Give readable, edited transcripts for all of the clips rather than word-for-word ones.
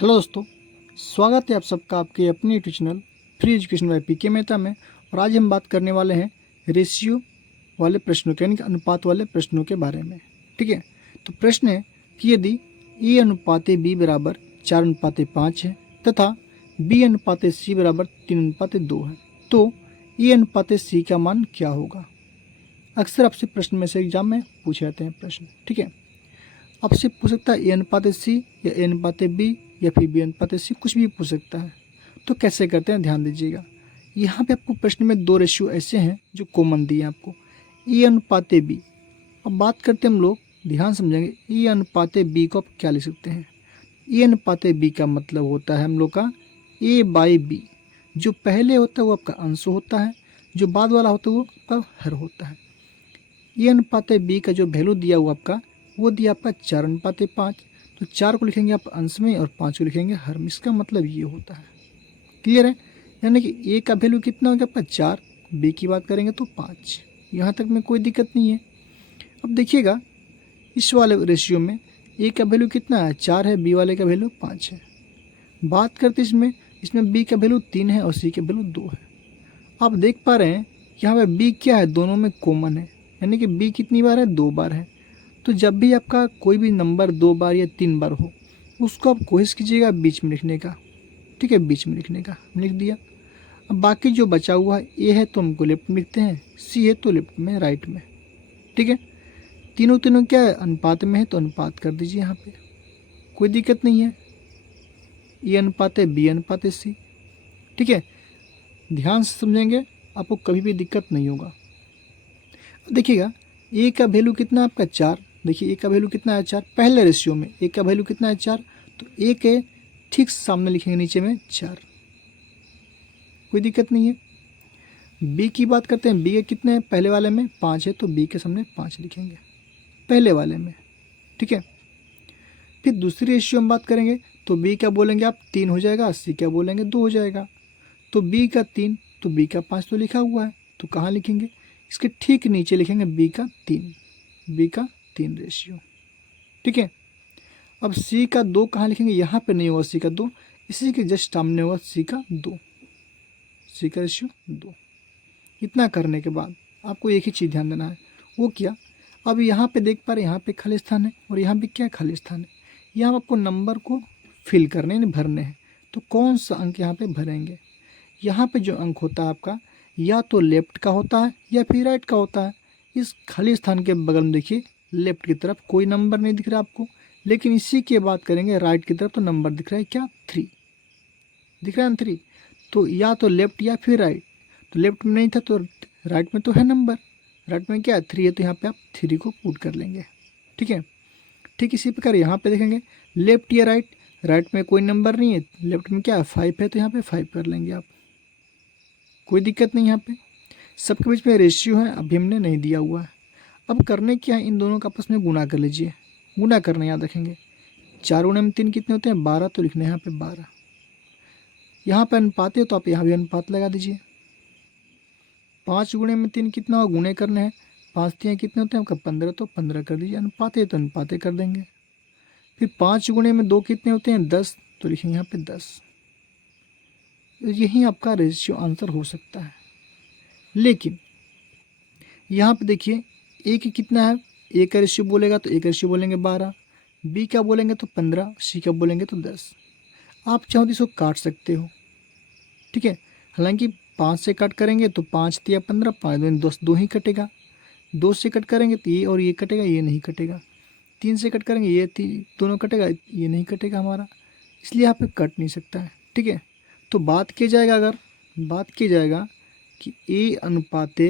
Hello दोस्तों, स्वागत है आप सबका आपके अपने YouTube channel free education by PK Mehta में। और आज हम बात करने वाले हैं रेशियो वाले प्रश्नों के यानी कि अनुपात वाले प्रश्नों के बारे में। ठीक है, तो प्रश्न है कि यदि ए अनुपात बी बराबर 4:5 है तथा बी अनुपात सी बराबर 3:2 है तो ए अनुपात सी का मान क्या होगा। अक्सर आपसे प्रश्न में से एग्जाम में पूछे जाते हैं प्रश्न। ठीक है, आपसे पूछ सकता है ए अनुपात सी या ए अनुपात बी या फिर बी अनुपात सी, कुछ भी पूछ सकता है। तो कैसे करते हैं ध्यान दीजिएगा। यहाँ पे आपको प्रश्न में दो रेशियो ऐसे हैं जो कॉमन दिए हैं आपको, ए अनुपात बी। अब बात करते हैं हम लोग, ध्यान समझेंगे। ए अनुपात बी को आप क्या लिख सकते हैं। ए अनुपात बी का मतलब होता है हम लोग का ए बाई बी। जो पहले होता है वो आपका अंश होता है, जो बाद वाला होता है वो आपका हर होता है। ए अनुपात बी का जो वैल्यू दिया हुआ आपका वो दिया आपका 4:5। तो 4 को लिखेंगे आप अंश में और 5 को लिखेंगे हर में। इसका मतलब ये होता है। क्लियर है, यानी कि ए का वैल्यू कितना हो गया आपका 4, बी की बात करेंगे तो 5। यहाँ तक में कोई दिक्कत नहीं है। अब देखिएगा इस वाले रेशियो में ए का वैल्यू कितना है 4 है, बी वाले का वैल्यू 5 है। बात करते इसमें इसमें बी का वैल्यू 3 है और सी का वैल्यू 2 है। आप देख पा रहे हैं यहाँ पे बी क्या है, दोनों में कॉमन है, यानी कि बी कितनी बार है 2 बार है। तो जब भी आपका कोई भी नंबर 2 बार या 3 बार हो उसको आप कोशिश कीजिएगा बीच में लिखने का। ठीक है, बीच में लिखने का लिख दिया। अब बाकी जो बचा हुआ है ए है तो हमको लेफ्ट में लिखते हैं, सी है तो लेफ्ट में राइट में। ठीक है, तीनों तीनों क्या है अनुपात में है तो अनुपात कर दीजिए यहाँ पे, कोई दिक्कत नहीं है। ए अनुपात है बी अनुपात है सी। ठीक है, ध्यान से समझेंगे आपको कभी भी दिक्कत नहीं होगा। देखिएगा ए का वैल्यू कितना आपका 4। देखिए ए का वैल्यू कितना है 4, पहले रेशियो में ए का वैल्यू कितना है 4। तो ए के ठीक सामने लिखेंगे नीचे में 4, कोई दिक्कत नहीं है। बी की बात करते हैं, बी के कितने हैं, पहले वाले में 5 है तो बी के सामने 5 लिखेंगे पहले वाले में। ठीक है, फिर दूसरी रेशियो में बात करेंगे तो बी का बोलेंगे आप 3 हो जाएगा, सी का बोलेंगे 2 हो जाएगा। तो बी का 3 तो बी का 5 तो लिखा हुआ है, तो कहाँ लिखेंगे, इसके ठीक नीचे लिखेंगे बी का 3, बी का 3 रेशियो। ठीक है, अब सी का 2 कहाँ लिखेंगे, यहाँ पे नहीं होगा सी का 2, इसी के जस्ट सामने होगा सी का 2, सी का रेशियो 2। इतना करने के बाद आपको एक ही चीज़ ध्यान देना है, वो क्या, अब यहाँ पे देख पा रहे यहाँ पे खाली स्थान है और यहाँ पे क्या खाली स्थान है। यहाँ आपको नंबर को फिल करने यानी भरने हैं। तो कौन सा अंक यहाँ पे भरेंगे, यहाँ पे जो अंक होता है आपका या तो लेफ्ट का होता है या फिर राइट का होता है। इस खाली स्थान के बगल में देखिए लेफ्ट की तरफ कोई नंबर नहीं दिख रहा आपको, लेकिन इसी की बात करेंगे राइट की तरफ तो नंबर दिख रहा है क्या 3, दिख रहा है 3। तो या तो लेफ्ट या फिर राइट, तो लेफ्ट में नहीं था तो राइट में तो है नंबर, राइट में क्या है 3 है तो यहाँ पे आप 3 को पुट कर लेंगे। ठीक है, ठीक इसी प्रकार यहाँ पे देखेंगे लेफ्ट या राइट, राइट में कोई नंबर नहीं है, लेफ्ट में क्या है 5 है तो यहाँ पे 5 कर लेंगे आप, कोई दिक्कत नहीं। यहाँ पे सबके बीच में रेशियो है, अभी हमने नहीं दिया हुआ है। अब करने क्या है, इन दोनों का आपस में गुना कर लीजिए। गुना करना याद रखेंगे, 4 गुणे में 3 कितने होते हैं 12, तो लिखना है यहाँ पे 12। यहाँ पे अनुपात है तो आप यहाँ भी अनुपात लगा दीजिए। 5 गुणे में 3 कितना होगा, गुणे करने हैं, 5 3 कितने होते हैं आपका 15, तो 15 कर दीजिए। अनुपात है तो अनुपात कर देंगे। फिर 5 गुणे में 2 कितने होते हैं 10, तो लिखेंगे यहाँ पे 10। यही आपका रेशियो आंसर हो सकता है। लेकिन यहाँ पे देखिए ए की कितना है, ए का रेशियो बोलेगा तो ए का रेशियो बोलेंगे 12, बी का बोलेंगे तो 15, सी का बोलेंगे तो 10। आप चाहो तो इसको काट सकते हो। ठीक है, हालांकि 5 से कट करेंगे तो 5 या 15, 5 2 10, 2 ही कटेगा। 2 से कट करेंगे तो ये और ये कटेगा, ये नहीं कटेगा। 3 से कट करेंगे ये दोनों कटेगा, ये नहीं कटेगा हमारा, इसलिए यहाँ पे कट नहीं सकता है। ठीक है, तो बात की जाएगा, अगर बात की जाएगा कि ए अनुपात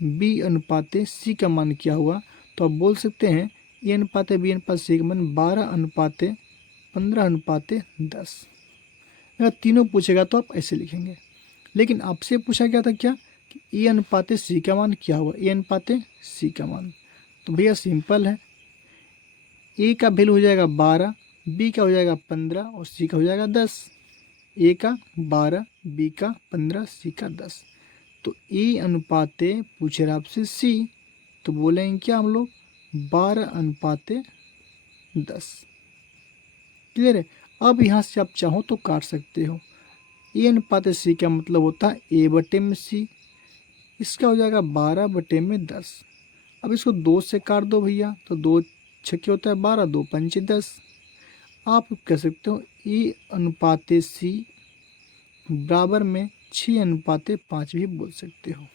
बी अनुपात सी का मान क्या हुआ, तो आप बोल सकते हैं ए अनुपात बी अनुपात सी का मान 12:15:10। अगर तीनों पूछेगा तो आप ऐसे लिखेंगे। लेकिन आपसे पूछा गया था क्या कि ए अनुपात सी का मान क्या हुआ, ए अनुपात सी का मान, तो भैया सिंपल है, ए का वैल्यू हो जाएगा 12, बी का हो जाएगा 15 और सी का हो जाएगा 10। ए का 12, बी का 15, सी का 10। तो ए अनुपात पूछे रहा आपसे सी, तो बोलेंगे क्या हम लोग 12:10। क्लियर है। अब यहाँ से आप चाहो तो काट सकते हो। ए अनुपात सी का मतलब होता है ए बटे में सी, इसका हो जाएगा 12 बटे में 10। अब इसको 2 से काट दो भैया, तो 2 छक्के होता है 12, 2 पंचे 10। आप कह सकते हो ए अनुपात सी बराबर में 6 अनुपात 5 भी बोल सकते हो,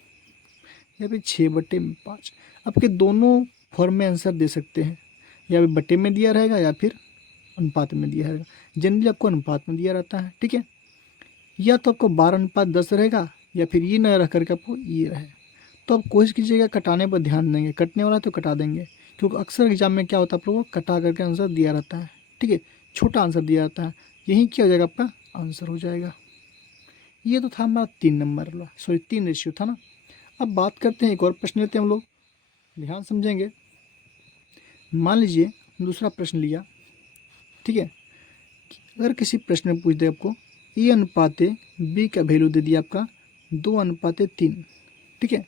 या फिर 6 बटे में 5। आपके दोनों फॉर्म में आंसर दे सकते हैं, या फिर बटे में दिया रहेगा या फिर अनुपात में दिया रहेगा। जनरली आपको अनुपात में दिया रहता है, ठीक है। या तो आपको 12:10 रहेगा, या फिर ये न रह करके आपको ये रहे। तो आप कोशिश कीजिएगा कटाने पर ध्यान देंगे, कटने वाला तो कटा देंगे, क्योंकि अक्सर एग्जाम में क्या होता है आप लोगों को कटा करके आंसर दिया रहता है, ठीक है, छोटा आंसर दिया रहता है। यही क्या हो जाएगा, आपका आंसर हो जाएगा। ये तो था हमारा 3 नंबर वाला, सॉरी 3 रेशियो था ना। अब बात करते हैं, एक और प्रश्न लेते हैं हम लोग, ध्यान समझेंगे। मान लीजिए दूसरा प्रश्न लिया, ठीक है। अगर किसी प्रश्न में पूछ दे आपको ए अनुपात बी का वैल्यू दे दिया आपका 2:3, ठीक है।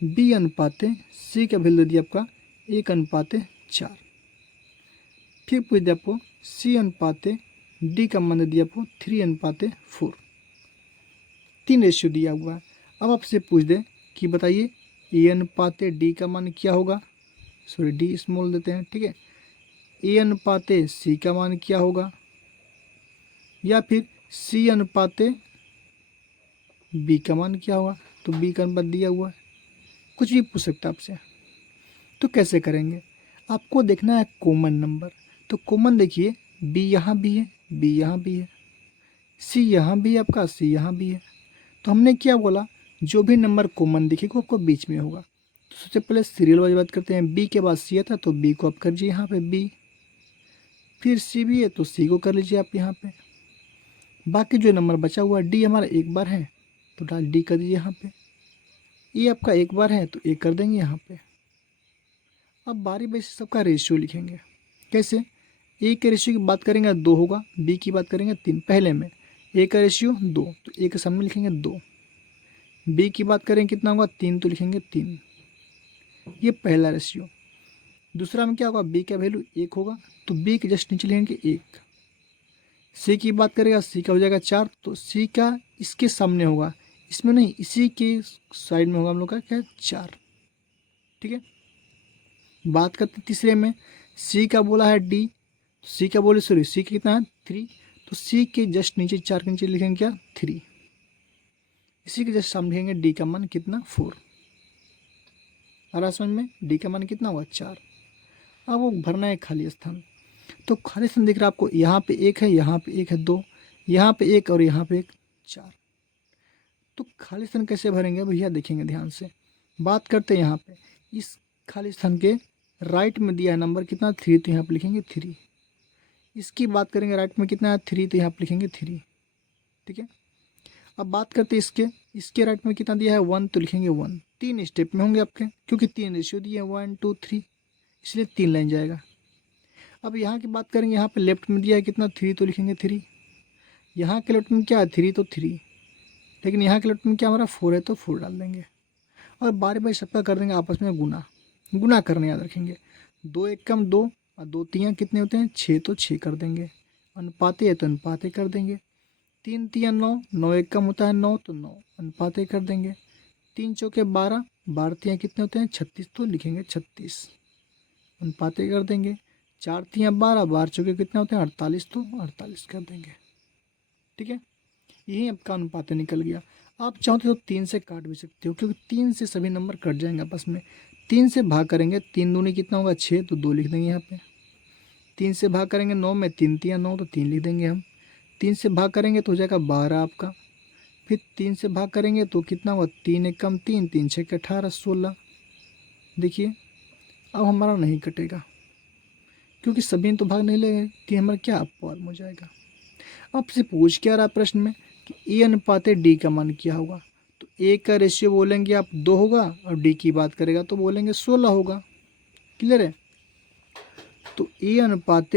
बी अनुपात सी का वैल्यू दे दिया आपका 1:4। फिर पूछ दिया आपको सी अनुपात डी का मान दे दिया आपको 3:4। 3 रेशियो दिया हुआ है। अब आपसे पूछ दे कि बताइए ए अनुपात डी का मान क्या होगा, सॉरी डी स्मॉल देते हैं, ठीक है। ए अनुपात सी का मान क्या होगा, या फिर सी अनुपात बी का मान क्या होगा। तो बी का अनुपात दिया हुआ है, कुछ भी पूछ सकता है आपसे। तो कैसे करेंगे, आपको देखना है कॉमन नंबर। तो कॉमन देखिए, बी यहाँ भी है, बी यहाँ भी है, सी यहाँ भी है आपका, सी यहाँ भी है। तो हमने क्या बोला, जो भी नंबर कॉमन दिखेगा आपको बीच में होगा। तो सबसे पहले सीरियल वाइज बात करते हैं। बी के बाद सी आता, तो बी को आप कर लीजिए यहाँ पे बी, फिर सी भी है तो सी को कर लीजिए आप यहाँ पे। बाकी जो नंबर बचा हुआ डी हमारा एक बार है, तो डाल डी कर दीजिए यहाँ पे। ए आपका एक बार है तो ए कर देंगे यहाँ पे। अब बारी बारी से सबका रेशियो लिखेंगे। कैसे, ए के रेशियो की बात करेंगे 2 होगा, बी की बात करेंगे 3। पहले में ए का रेशियो 2, तो ए के सामने लिखेंगे 2। बी की बात करें कितना होगा 3, तो लिखेंगे 3। ये पहला रेशियो। दूसरा में क्या होगा, बी का वैल्यू 1 होगा, तो बी के जस्ट नीचे लिखेंगे 1। सी की बात करेगा, सी का हो जाएगा 4, तो सी का इसके सामने होगा, इसमें नहीं, इसी के साइड में होगा हम लोग का क्या 4, ठीक है। बात करते तीसरे में, सी का बोला है डी, सी का बोले सॉरी सी का कितना है 3, तो सी के जस्ट नीचे 4 के नीचे लिखेंगे क्या 3। इसी के जस्ट सामने लिखेंगे डी का मान कितना 4। आ रहा समझ में, डी का मान कितना हुआ 4। अब वो भरना है खाली स्थान। तो खाली स्थान दिख रहा है आपको, यहाँ पे 1 है, यहाँ पे 1 है 2, यहाँ पे 1 और यहाँ पे 1 4। तो खाली स्थान कैसे भरेंगे भैया, देखेंगे ध्यान से। बात करते हैं यहाँ पे, इस खाली स्थान के राइट में दिया है नंबर कितना 3, तो यहाँ पे लिखेंगे 3। इसकी बात करेंगे राइट में कितना है 3, तो यहाँ पे लिखेंगे 3, ठीक है। अब बात करते हैं इसके राइट में कितना दिया है 1, तो लिखेंगे 1। 3 स्टेप में होंगे आपके, क्योंकि 3 रेशियो दिए हैं 1 2 3, इसलिए 3 लाइन जाएगा। अब यहाँ की बात करेंगे, यहाँ पे लेफ्ट में दिया है कितना 3, तो लिखेंगे 3। यहाँ के लेफ्ट में क्या है 3, तो 3, लेकिन यहाँ के लेफ्ट में क्या हमारा 4 है, तो 4 डाल देंगे। और बारी बारी सबका कर देंगे आपस में गुना, गुना करने याद रखेंगे। 2 एकम 2 और 2 तियाँ कितने होते हैं 6, तो 6 कर देंगे। अनुपाते है तो अनुपाते कर देंगे। 3 तियाँ 9, 9 एकम होता है 9, तो 9 अनुपाते कर देंगे। 3 चौके 12, 12 तियाँ कितने होते हैं 36, तो लिखेंगे 36 अनुपाते कर देंगे। 4 तियाँ 12, 12 चौके कितने होते हैं 48, तो 48 कर देंगे, ठीक है। यही आपका अनुपात निकल गया। आप चाहते हो तो 3 से काट भी सकते हो, क्योंकि 3 से सभी नंबर कट जाएंगे आपस में। 3 से भाग करेंगे, 3 दूनी कितना होगा 6, तो 2 लिख देंगे यहाँ पे। 3 से भाग करेंगे 9 में, 3 तियाँ 9, तो 3 लिख देंगे हम। 3 से भाग करेंगे तो हो जाएगा 12 आपका। फिर 3 से भाग करेंगे तो कितना हुआ 3 एकम 3, 3 छः 18, 16। देखिए अब हमारा नहीं कटेगा, क्योंकि सभी तो भाग नहीं लगेंगे, 3 हमारा क्या फॉर्म हो जाएगा। आपसे पूछ क्या रहा प्रश्न में कि ए अनुपात डी का मान क्या होगा। तो ए का रेशियो बोलेंगे आप 2 होगा, और डी की बात करेगा तो बोलेंगे 16 होगा। क्लियर है। तो ए अनुपात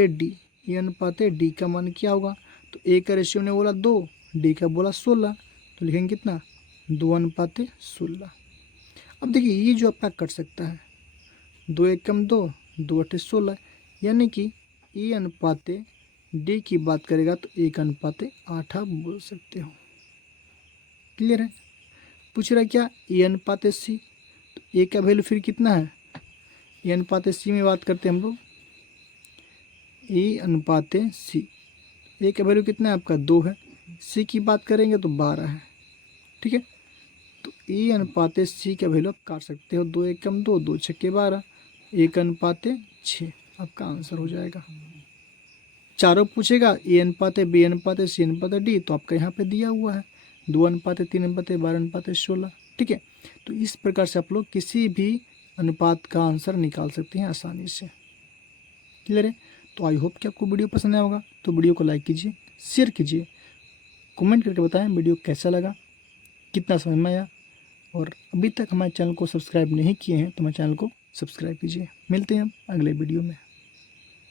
डी का मान क्या होगा। तो ए का रेशियो ने बोला 2, डी का बोला 16, तो लिखेंगे कितना 2:16। अब देखिए ये जो आपका कट सकता है, 2 एकम 2, 2 अठे 16, यानी कि ए अनुपात डी की बात करेगा तो 1:8 आप बोल सकते हो। क्लियर है। पूछ रहा है क्या A/C, तो ए का वैल्यू फिर कितना है, A/C में बात करते हैं हम लोग, A/C, ए का वैल्यू कितना है आपका 2 है, सी की बात करेंगे तो 12 है। ठीक है, तो A/C का वैल्यू आप काट सकते हो, 2 एकम 2, 2 छक्के 12, 1:6 आपका आंसर हो जाएगा। चारों पूछेगा A/B/C/D, तो आपका यहाँ पे दिया हुआ है 2:3:12:16। ठीक है, तो इस प्रकार से आप लोग किसी भी अनुपात का आंसर निकाल सकते हैं आसानी से। क्लियर है। तो आई होप कि आपको वीडियो पसंद आया होगा, तो वीडियो को लाइक कीजिए, शेयर कीजिए, कमेंट करके बताएं वीडियो कैसा लगा, कितना समझ में आया, और अभी तक हमारे चैनल को सब्सक्राइब नहीं किए हैं तो हमारे चैनल को सब्सक्राइब कीजिए। मिलते हैं हम अगले वीडियो में।